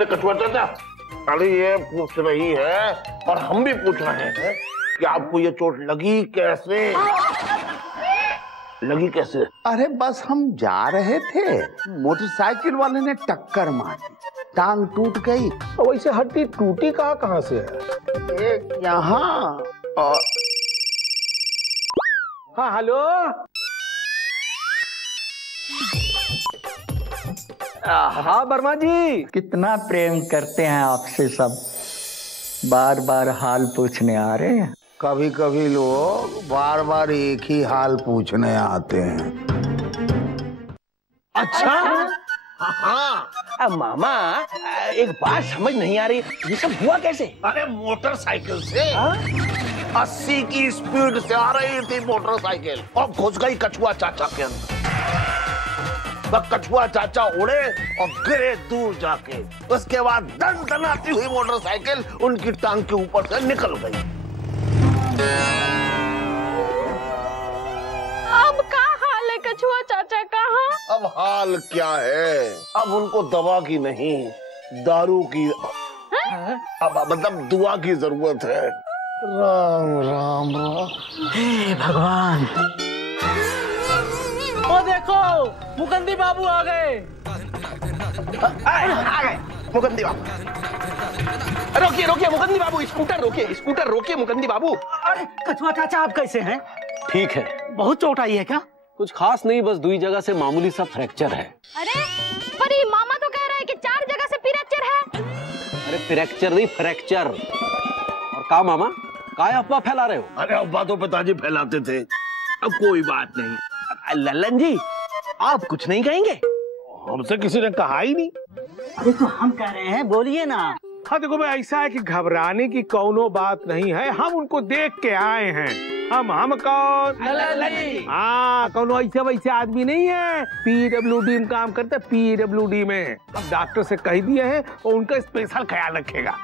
अरे कछुआ चाचा, अरे ये पूछ रही है और हम भी पूछ रहे हैं कि आपको ये चोट लगी कैसे? लगी कैसे? अरे बस हम जा रहे थे, मोटरसाइकिल वाले ने टक्कर मारी, टांग टूट गई। तो वैसे हड्डी टूटी कहाँ से है? एक यहाँ और... हाँ हेलो, हाँ वर्मा जी। कितना प्रेम करते हैं आपसे सब, बार बार हाल पूछने आ रहे हैं। कभी कभी लोग बार बार एक ही हाल पूछने आते हैं। अच्छा हाँ मामा, एक बात समझ नहीं आ रही, ये सब हुआ कैसे? अरे मोटरसाइकिल से 80 की स्पीड से आ रही थी मोटरसाइकिल और घुस गई कछुआ चाचा के अंदर। कछुआ चाचा उड़े और गिरे दूर जाके। उसके बाद दन-दनाती हुई मोटरसाइकिल उनकी टांग के ऊपर से निकल गई। अब क्या हाल है कछुआ चाचा, कहाँ? अब हाल क्या है, अब उनको दवा की नहीं, दारू की, अब मतलब दुआ की जरूरत है। राम राम राम। हे भगवान, ओ देखो मुकंदी बाबू आ गए। आ गए मुकंदी बाबू। रोकिए रोकिए मुकंदी बाबू, स्कूटर रोकिए, स्कूटर रोकिए मुकंदी बाबू। अरे कछुआ चाचा आप कैसे हैं? ठीक है। बहुत चोट आई है क्या? कुछ खास नहीं, बस 2 जगह से मामूली सा फ्रैक्चर है। अरे पर ये मामा तो कह रहा है कि 4 जगह से फ्रैक्चर है। अरे फ्रैक्चर नहीं, फ्रैक्चर। और का मामा, काय अफवाह फैला रहे हो? अरे अफवाह तो पिताजी फैलाते थे, अब कोई बात नहीं। लल्लन जी, आप कुछ नहीं कहेंगे? हमसे किसी ने कहा ही नहीं। अरे तो हम कह रहे हैं, बोलिए ना। हाँ देखो भाई, ऐसा है कि घबराने की कौनो बात नहीं है, हम उनको देख के आए हैं। हम कौन? हाँ, कौनो ऐसे वैसे आदमी नहीं है, PWD में काम करते, PWD में। अब डॉक्टर से कह दिए हैं और उनका स्पेशल ख्याल रखेगा।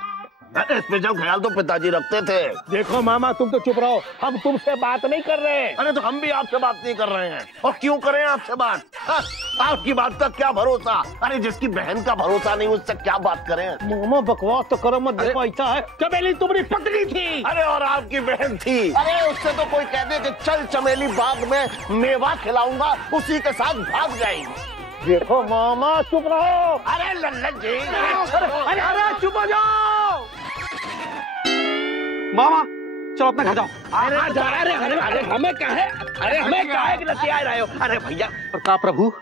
अरे स्पेशल ख्याल तो पिताजी रखते थे। देखो मामा, तुम तो चुप रहो, हम तुमसे बात नहीं कर रहे हैं। अरे तो हम भी आपसे बात नहीं कर रहे हैं, और क्यों करें आपसे बात? आपकी बात का क्या भरोसा? अरे जिसकी बहन का भरोसा नहीं उससे क्या बात करें? मामा बकवास तो करो मत, देखो ऐसा है, चमेली तुम्हारी पत्नी थी। अरे और आपकी बहन थी। अरे उससे तो कोई कह दे कि चल चमेली बाग में मेवा खिलाऊंगा, उसी के साथ भाग जाएगी। देखो मामा चुप रहो। अरे लल्लन जी, अरे चुप हो जाओ। मामा चलो अपना घर जाओ। अरे हमें क्या है, अरे हमें क्या है कि लतिया रहे हो? अरे भैया, प्रताप प्रभु,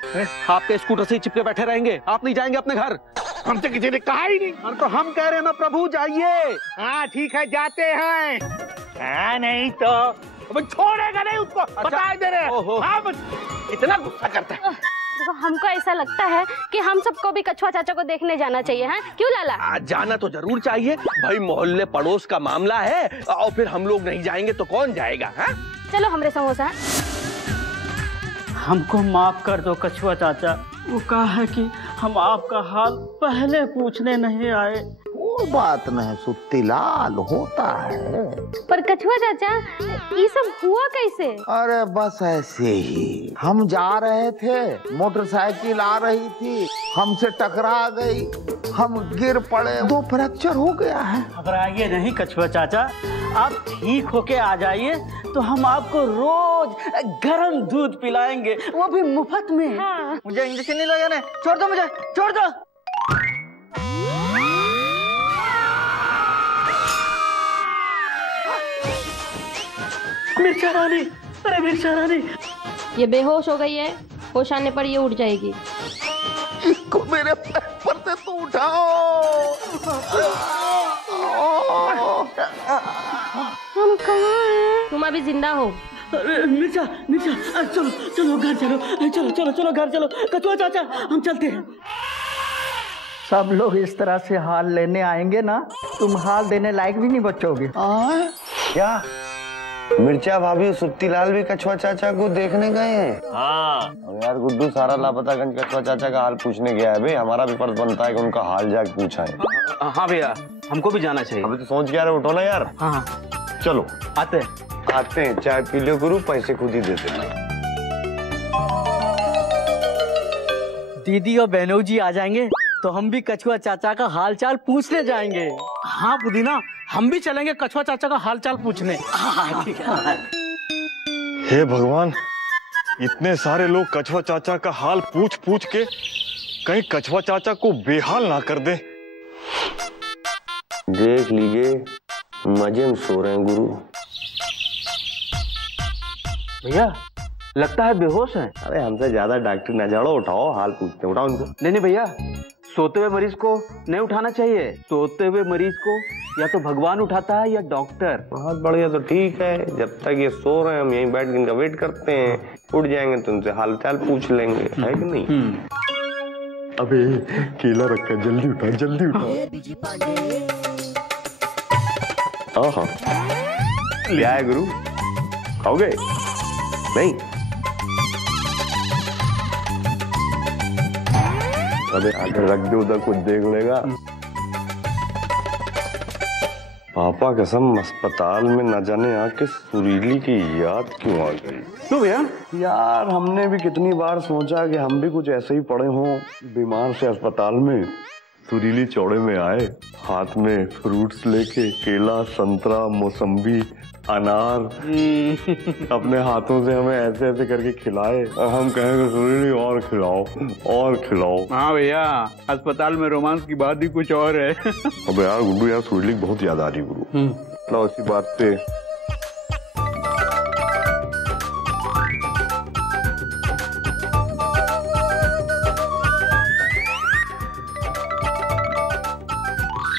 आपके स्कूटर से ही चिपके बैठे रहेंगे, आप नहीं जाएंगे अपने घर? हमसे किसी ने कहा ही नहीं। और तो हम कह रहे हैं ना प्रभु, जाइए। हाँ ठीक है, जाते हैं। हाँ नहीं तो अब छोड़ेगा नहीं उसको। अच्छा, बता दे रहे। हाँ इतना गुस्सा करता है। देखो हमको ऐसा लगता है कि हम सबको भी कछुआ चाचा को देखने जाना चाहिए। हैं क्यों लाला? जाना तो जरूर चाहिए भाई, मोहल्ले पड़ोस का मामला है, और फिर हम लोग नहीं जाएंगे तो कौन जाएगा? हाँ चलो हमरे समोसा। हमको माफ कर दो कछुआ चाचा, वो कहा है कि हम आपका हाल पहले पूछने नहीं आए। वो बात नहीं सुत्ती लाल, होता है। पर कछुआ चाचा, ये सब हुआ कैसे? अरे बस ऐसे ही, हम जा रहे थे, मोटरसाइकिल आ रही थी, हमसे टकरा गई, हम गिर पड़े, 2 फ्रैक्चर हो गया है। घबराइए नहीं कछुआ चाचा, आप ठीक होके आ जाइए तो हम आपको रोज गर्म दूध पिलाएंगे, वो भी मुफ्त में। हाँ। मुझे इंजेक्शन नहीं लगाना है, छोड़ दो मुझे, छोड़ दो। मिर्चा रानी, अरे मिर्चा रानी, ये बेहोश हो गई है, होश आने पर ये उठ जाएगी। इसको मेरे पैर पर से तो उठाओ। हम कहाँ हैं? तुम अभी जिंदा हो। मिर्चा मिर्चा, चलो चलो घर चलो, चलो चलो चलो घर चलो। कछुआ चाचा हम चलते हैं। सब लोग इस तरह से हाल लेने आएंगे ना, तुम हाल देने लायक भी नहीं बचोगे। क्या मिर्चा भाभी सुत्ती लाल भी कछुआ चाचा को देखने गए हैं? हाँ। और यार गुड्डू सारा लापतागंज कछुआ चाचा का हाल पूछने गया है भाई, हमारा भी फर्ज बनता है कि उनका हाल जाके पूछा है। हाँ भैया, हमको भी जाना चाहिए। अभी तो सोच के आ रहे, उठो ना यार। हाँ चलो आते हैं, चाय पी लो गुरु, पैसे खुद ही देते। दीदी और बहनों जी आ जाएंगे तो हम भी कछुआ चाचा का हाल चाल पूछने जाएंगे। हाँ पुदीना, हम भी चलेंगे कछुआ चाचा का हाल चाल पूछने। ठीक है। हे भगवान, इतने सारे लोग कछुआ चाचा का हाल पूछ पूछ के कहीं कछुआ चाचा को बेहाल ना कर दे। देख लीजिए, मजे में सो रहे हैं गुरु। भैया लगता है बेहोश है। अरे हमसे ज्यादा डॉक्टर न जाड़ो, उठाओ हाल पूछते, उठाओ उनको। नहीं भैया, सोते हुए मरीज को नहीं उठाना चाहिए। सोते हुए मरीज को या तो भगवान उठाता है या डॉक्टर। बहुत बढ़िया, तो ठीक है, जब तक ये सो रहे हैं हम यहीं बैठ के इनका वेट करते हैं। उठ जाएंगे तो उनसे हाल चाल पूछ लेंगे, है कि नहीं? अबे केला रखा, जल्दी उठा जल्दी उठा। हाँ क्या है गुरु, खाओगे? नहीं? अबे आगे रख दे, उधर कुछ देख लेगा। पापा कसम, अस्पताल में न जाने आके सुरीली की याद क्यों आ गई? क्यों भैया? यार हमने भी कितनी बार सोचा कि हम भी कुछ ऐसे ही पड़े हों बीमार से अस्पताल में। सुरीली चौड़े में आए, हाथ में फ्रूट्स लेके, केला, संतरा, मौसम्बी, अनार अपने हाथों से हमें ऐसे ऐसे करके खिलाए और हम कहेंगे सुरीली और खिलाओ और खिलाओ। हाँ भैया, अस्पताल में रोमांस की बात ही कुछ और है। अब यार गुरु, यार सुरीली बहुत याद आ रही गुरु। लो इसी बात पे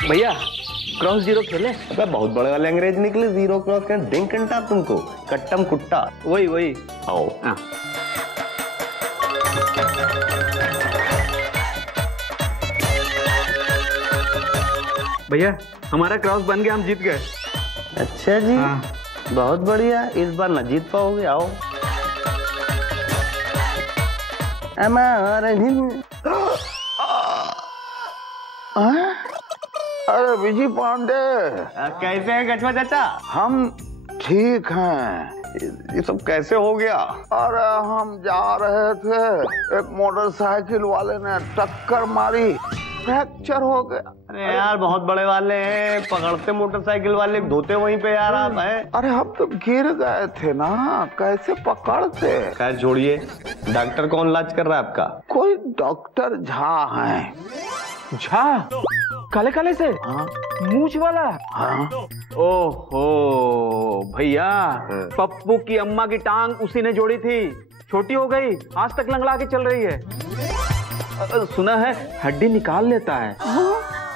भैया क्रॉस जीरो खेले? अबे बहुत बड़े वाले अंग्रेज निकले, जीरो क्रॉस का डिंक कंटा तुमको, कट्टम कुट्टा। वही आओ। हाँ। भैया हमारा क्रॉस बन गया, हम जीत गए। अच्छा जी, हाँ। बहुत बढ़िया, इस बार न जीत पाओगे। आओ। अरे विजय पांडे, कैसे हैं कछुआ चाचा? हम ठीक हैं। ये सब कैसे हो गया? अरे हम जा रहे थे, एक मोटरसाइकिल वाले ने टक्कर मारी, फ्रैक्चर हो गया। अरे यार बहुत बड़े वाले हैं, पकड़ते मोटरसाइकिल वाले, धोते वहीं पे यार आप हैं। अरे हम तो गिर गए थे ना, कैसे पकड़ते? खैर छोड़िए, डॉक्टर कौन इलाज कर रहा है आपका? कोई डॉक्टर झा है। झा? काले काले से? हाँ मूंछ वाला? हाँ। ओहो भैया, पप्पू की अम्मा की टांग उसी ने जोड़ी थी, छोटी हो गई, आज तक लंगड़ा के चल रही है। सुना है हड्डी निकाल लेता है।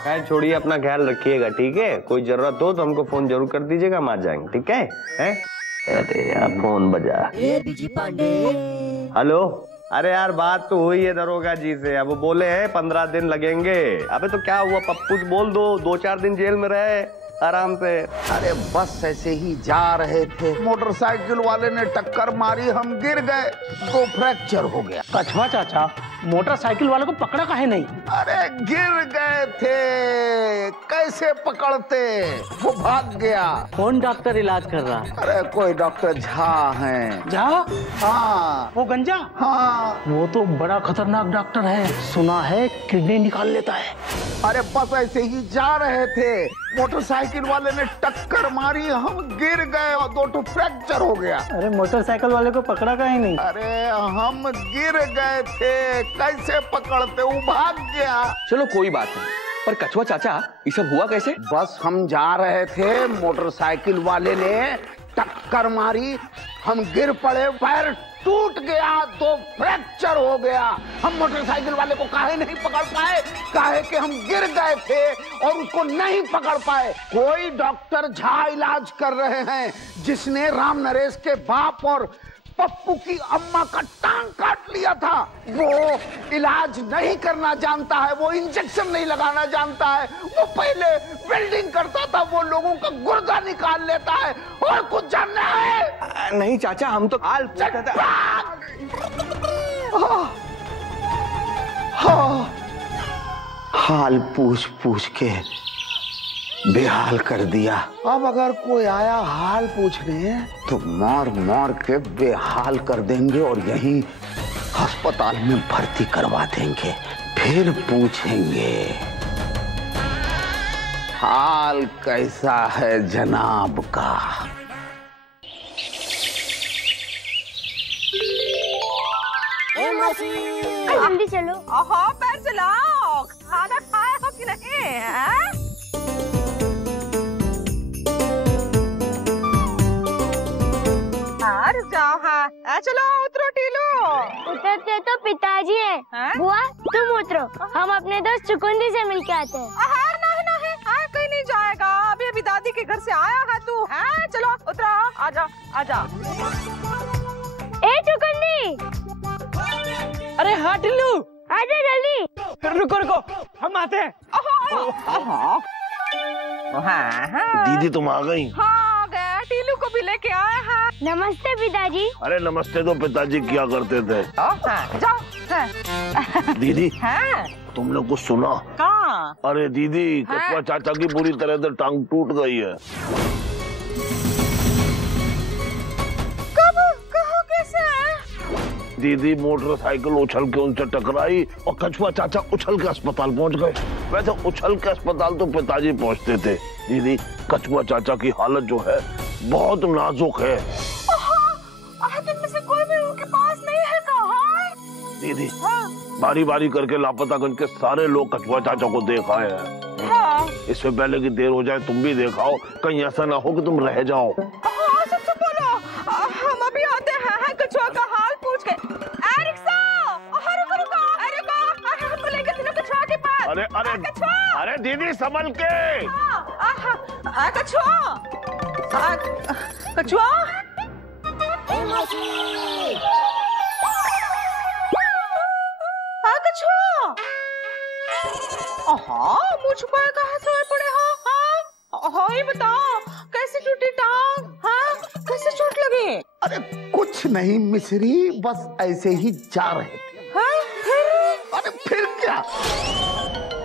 खैर छोड़िए, अपना ख्याल रखिएगा, ठीक है? कोई जरूरत हो तो हमको फोन जरूर कर दीजिएगा, हम आ जाएंगे, ठीक है? अरे यार फोन बजा। हेलो, अरे यार बात तो हुई है दरोगा जी से, अब वो बोले हैं 15 दिन लगेंगे। अबे तो क्या हुआ, पप्पू से बोल दो 2-4 दिन जेल में रहे आराम से। अरे बस ऐसे ही जा रहे थे, मोटरसाइकिल वाले ने टक्कर मारी, हम गिर गए, तो फ्रैक्चर हो गया। कछुआ चाचा मोटरसाइकिल वाले को पकड़ा काहे नहीं? अरे गिर गए थे, कैसे पकड़ते? वो भाग गया। कौन डॉक्टर इलाज कर रहा है? अरे कोई डॉक्टर झा हैं। जा? हाँ। वो गंजा? हाँ। वो तो बड़ा खतरनाक डॉक्टर है, सुना है किडनी निकाल लेता है। अरे बस ऐसे ही जा रहे थे, मोटरसाइकिल वाले ने टक्कर मारी, हम गिर गए और 2 फ्रैक्चर हो गया। अरे मोटरसाइकिल वाले को पकड़ा काहे नहीं? अरे हम गिर गए थे, कैसे पकड़ते? वो भाग गया। चलो कोई बात नहीं, पर कछुआ चाचा ये सब हुआ कैसे? बस हम जा रहे थे, मोटरसाइकिल वाले ने टक्कर मारी, हम गिर पड़े, पैर टूट गया, 2 फ्रैक्चर हो गया। हम मोटरसाइकिल वाले को काहे नहीं पकड़ पाए? काहे कि हम गिर गए थे और उसको नहीं पकड़ पाए। कोई डॉक्टर झा इलाज कर रहे हैं, जिसने राम नरेश के बाप और पप्पू की अम्मा का टांग काट लिया था। वो इलाज नहीं करना जानता है, वो इंजेक्शन नहीं लगाना जानता है, वो पहले वेल्डिंग करता था, वो लोगों का गुर्दा निकाल लेता है। और कुछ जानना है? नहीं चाचा, हम तो हाल पूछा था। हाल पूछ पूछ के बेहाल कर दिया। अब अगर कोई आया हाल पूछने तो मार मार के बेहाल कर देंगे और यहीं अस्पताल में भर्ती करवा देंगे। फिर पूछेंगे हाल कैसा है जनाब का। जल्दी चलो। पैर चलाओ। खाना खाया हो कि नहीं? रुक जाओ। हाँ चलो उतरो टीलू। उतरते तो पिताजी है। बुआ तुम उतरो, हम अपने दोस्त चुकुंदी से मिलके आते हैं। नहीं कहीं नहीं जाएगा, अभी अभी दादी के घर से आया है तू। चलो उतरो, आजा आजा। ए चुकुंदी। अरे हाँ टिल्लू, आजा जल्दी। रुको रुको, हम आते हैं। दीदी तुम आ गई? हाँ गया, टीलू को भी लेके आया है। नमस्ते पिताजी। अरे नमस्ते तो पिताजी क्या करते थे? जाओ। दीदी तुमने कुछ सुना? कहाँ? अरे दीदी कछुआ चाचा की पूरी तरह से टांग टूट गई है। कब? कहाँ? कैसे? दीदी मोटरसाइकिल उछल के उनसे टकराई और कछुआ चाचा उछल के अस्पताल पहुंच गए। वैसे उछल के अस्पताल तो पिताजी पहुंचते थे, दीदी कछुआ चाचा की हालत जो है बहुत नाजुक है। में से कोई भी उनके पास नहीं है। कहाँ? दीदी बारी बारी करके लापतागंज के सारे लोग कछुआ चाचा को देख आए हैं। इससे पहले कि देर हो जाए तुम भी देखाओ, कहीं ऐसा ना हो कि तुम रह जाओ। सबसे बोलो, हम अभी आते हैं कछुआ का हाल पूछ के। हमको लेके चलो कछुआ के पास। अरे अरे अरे दीदी संभल के। कछुआ कछुआ कछुआ। मुँह छुपाए कहाँ सोए पड़े हो? हाँ ये बताओ, कैसे टूटी टांग? कैसे चोट लगी? अरे कुछ नहीं मिश्री, बस ऐसे ही जा रहे थे। अरे फिर क्या,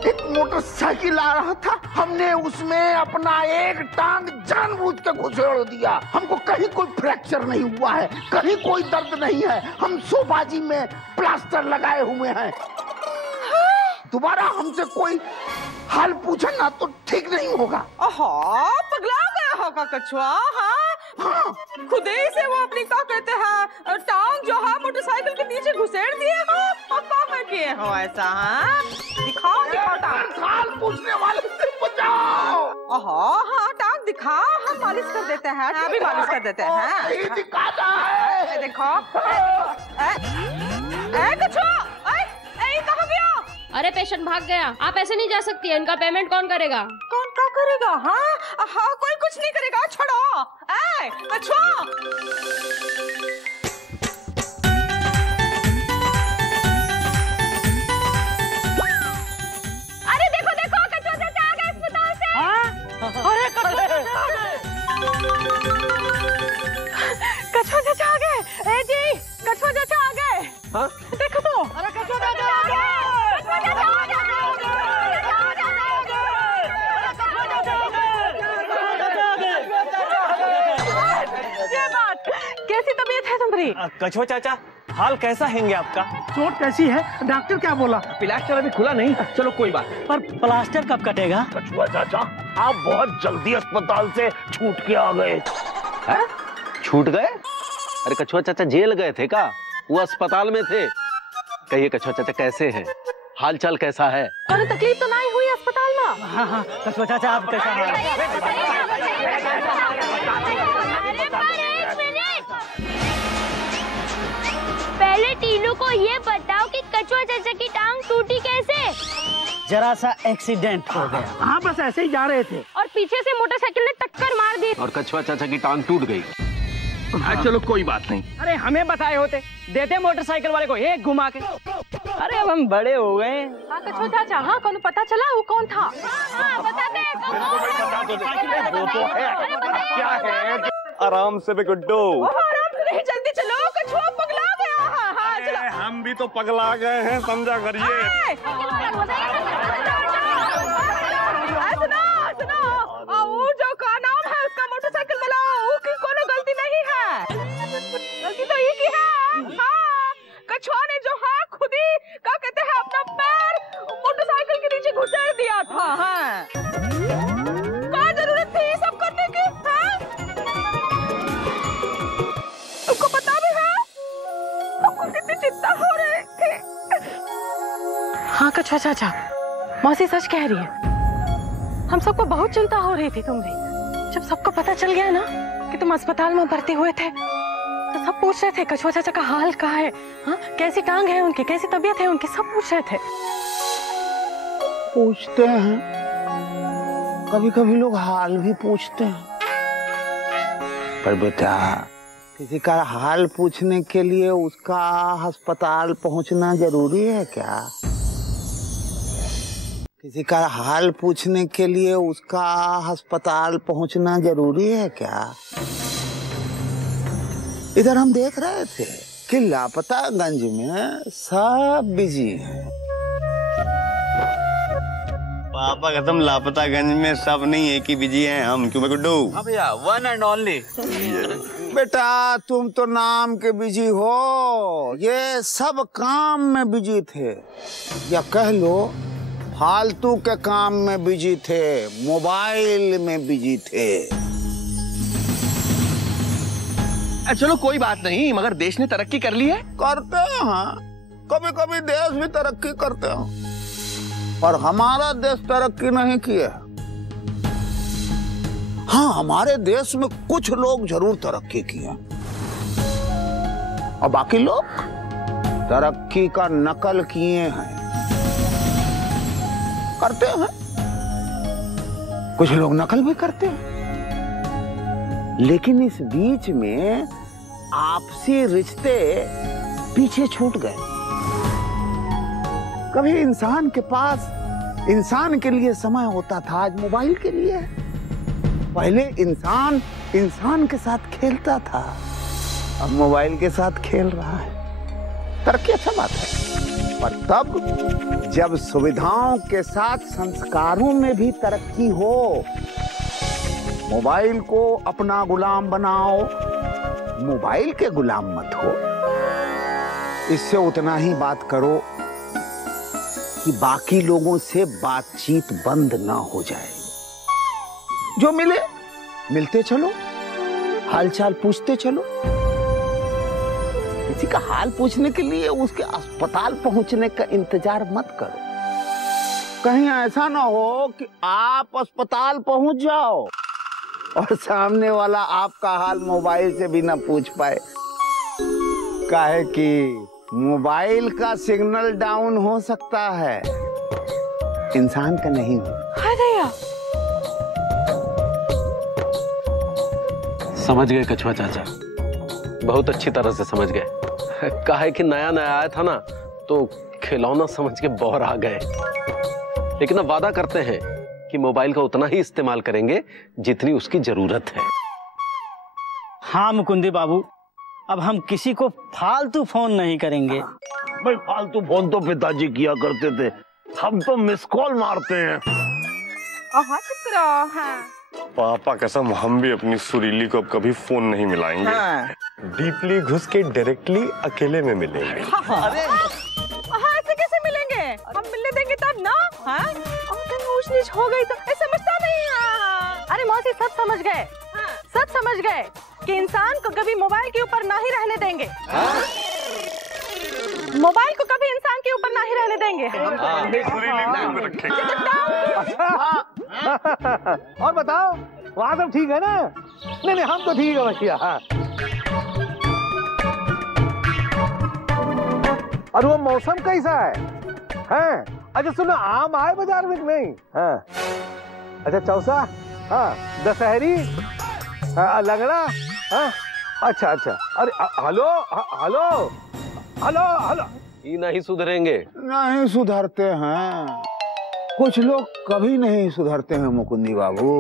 एक मोटरसाइकिल आ रहा था, हमने उसमें अपना एक टांग जानबूझ के घुसेड़ दिया। हमको कहीं कोई फ्रैक्चर नहीं हुआ है, कहीं कोई दर्द नहीं है। हम शोबाजी में प्लास्टर लगाए हुए हैं। दोबारा हमसे कोई हाल पूछे ना तो ठीक नहीं होगा। पगला गया होगा कछुआ। हाँ खुद ही से वो अपनी क्या कहते हैं टांग जो है मोटरसाइकिल के नीचे घुसेड़ दिए हो। किए हो ऐसा? दिखाओ टांग। हाल पूछने वाले से बचाओ। हाँ टांग दिखाओ, हम मालिश कर देते हैं। अभी मालिश कर देते हैं। दिखाता है, देखो। कछुआ कहाँ गया? अरे पेशेंट भाग गया, आप ऐसे नहीं जा सकती है। इनका पेमेंट कौन करेगा? कौन क्या करेगा? हाँ कोई कुछ नहीं करेगा, छोड़ो। कछुआ अरे देखो देखो, कछुआ चाचा आ गए अस्पताल से। अरे कछुआ चाचा आ गए। कछुआ चाचा आ गए। जी कछुआ चाचा आ गए। देखो तो। अरे कछुआ चाचा आ गए। कैसी तबीयत है तुम्हारी? कछुआ चाचा हाल कैसा हैंगे आपका? चोट कैसी है? डॉक्टर क्या बोला? प्लास्टर अभी खुला नहीं। चलो कोई बात। पर प्लास्टर कब कटेगा? कछुआ चाचा आप बहुत जल्दी अस्पताल से छूट के आ गए। छूट गए? अरे कछुआ चाचा जेल गए थे का? वो अस्पताल में थे। कहिए कछुआ चाचा कैसे हैं? हाल चाल कैसा है? कोई तकलीफ तो नहीं हुई अस्पताल में? हाँ कछुआ चाचा आप कैसा है? पहले टीलू को ये बताओ कि कछुआ चाचा की टांग टूटी कैसे? जरा सा एक्सीडेंट हो गया। हाँ बस ऐसे ही जा रहे थे और पीछे से मोटरसाइकिल ने टक्कर मार दी और कछुआ चाचा की टांग टूट गई। चलो कोई बात नहीं। अरे हमें बताए होते, देते मोटरसाइकिल वाले को एक घुमा के। अरे अब हम बड़े हो गए। कछुआ चाचा कौन पता चला वो कौन था? बताते क्या है? आराम से बे गुड्डू। आराम से नहीं, जल्दी चलो, कछुआ पगला गया। चलो। हम भी तो पगला गए हैं, समझा करिए। सुनो वो जो का नाम है उसका मोटरसाइकिल वाला, उसकी कोनो गलती नहीं है। गलती तो ये की है। कछुआ ने जो है खुद ही क्या कहते हैं अपना पैर कछुआ चाचा, मौसी सच कह रही है। हम सबको बहुत चिंता हो रही थी तुम्हारी। जब सबको पता चल गया ना कि तुम अस्पताल में भर्ती हुए थे, तो सब पूछ रहे थे कछुआ चाचा का हाल क्या है, हाँ कैसी टांग है उनकी, कैसी तबीयत है उनकी, सब पूछ रहे थे। पूछते हैं, कभी कभी लोग हाल भी पूछते हैं, पर बेटा किसी का हाल पूछने के लिए उसका अस्पताल पहुंचना जरूरी है क्या? किसी का हाल पूछने के लिए उसका अस्पताल पहुंचना जरूरी है क्या? इधर हम देख रहे थे कि लापतागंज में सब बिजी हैं। पापा कसम लापतागंज में सब नहीं एक ही बिजी हैं हम। क्यों गुड्डू? हाँ भैया, वन एंड ओनली। बेटा तुम तो नाम के बिजी हो, ये सब काम में बिजी थे, या कह लो फालतू के काम में बिजी थे, मोबाइल में बिजी थे। चलो कोई बात नहीं, मगर देश ने तरक्की कर ली है। करते हैं, कभी कभी देश भी तरक्की करते हैं, पर हमारा देश तरक्की नहीं किया। हाँ, हमारे देश में कुछ लोग जरूर तरक्की किए और बाकी लोग तरक्की का नकल किए हैं, करते हैं। कुछ लोग नकल भी करते हैं, लेकिन इस बीच में आपसी रिश्ते पीछे छूट गए। कभी इंसान के पास इंसान के लिए समय होता था, आज मोबाइल के लिए। पहले इंसान इंसान के साथ खेलता था, अब मोबाइल के साथ खेल रहा है। तरक्की अच्छा बात है, पर तब जब सुविधाओं के साथ संस्कारों में भी तरक्की हो। मोबाइल को अपना गुलाम बनाओ, मोबाइल के गुलाम मत हो। इससे उतना ही बात करो कि बाकी लोगों से बातचीत बंद ना हो जाए। जो मिले मिलते चलो, हालचाल पूछते चलो। किसी का हाल पूछने के लिए उसके अस्पताल पहुंचने का इंतजार मत करो। कहीं ऐसा ना हो कि आप अस्पताल पहुंच जाओ और सामने वाला आपका हाल मोबाइल से भी ना पूछ पाए। काहे कि मोबाइल का सिग्नल डाउन हो सकता है, इंसान का नहीं हो। समझ गए कछुआ चाचा, बहुत अच्छी तरह से समझ गए। काहे कि नया नया आया था ना, तो खिलौना समझ के बौर आ गए। लेकिन अब वादा करते हैं कि मोबाइल का उतना ही इस्तेमाल करेंगे जितनी उसकी जरूरत है। हाँ मुकुंदी बाबू, अब हम किसी को फालतू फोन नहीं करेंगे। भाई फालतू फोन तो पिताजी किया करते थे, हम तो मिस कॉल मारते हैं। पापा कसम हम भी अपनी सुरीली को अब कभी फोन नहीं मिलाएंगे। डीपली घुस के डायरेक्टली अकेले में मिलेंगे। अरे ऐसे कैसे मिलेंगे? हम मिलने देंगे तब ना। ऊंच नीच हो गई तो समझता नहीं। अरे मौसी सब समझ गए, सब समझ गए कि इंसान को कभी मोबाइल के ऊपर ना ही रहने देंगे। मोबाइल को कभी इंसान के ऊपर ना ही रहने देंगे। और बताओ वहाँ सब ठीक है ना? नहीं नहीं हम तो ठीक है भैया। और वो मौसम कैसा है? हैं? अच्छा सुनो, आम आए बाजार में नहीं? हाँ। अच्छा चौसा, हाँ दशहरी, लगड़ा, हाँ अच्छा अच्छा। अरे हेलो हेलो हेलो हेलो, ये नहीं सुधरेंगे। नहीं सुधरते हैं, कुछ लोग कभी नहीं सुधरते हैं मुकुंदी बाबू।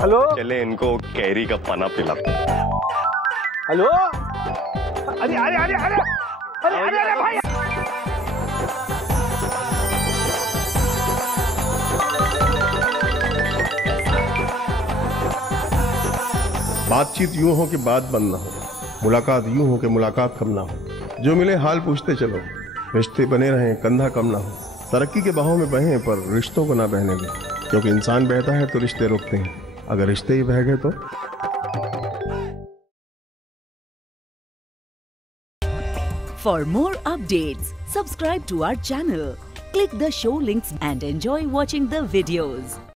हेलो, चले इनको कैरी का पाना पिला। हेलो, अरे अरे अरे अरे अरे अरे अरे भाई, बातचीत यूं हो कि बात बंद ना हो, मुलाकात यूं हो कि मुलाकात कम ना हो। जो मिले हाल पूछते चलो, रिश्ते बने रहें, कंधा कम ना हो। तरक्की के बहाव में बहें पर रिश्तों को ना बहने दें, क्योंकि इंसान बहता है तो रिश्ते रुकते हैं, अगर रिश्ते ही बह गए तो। For more updates, subscribe to our channel, click the show links and enjoy watching the videos.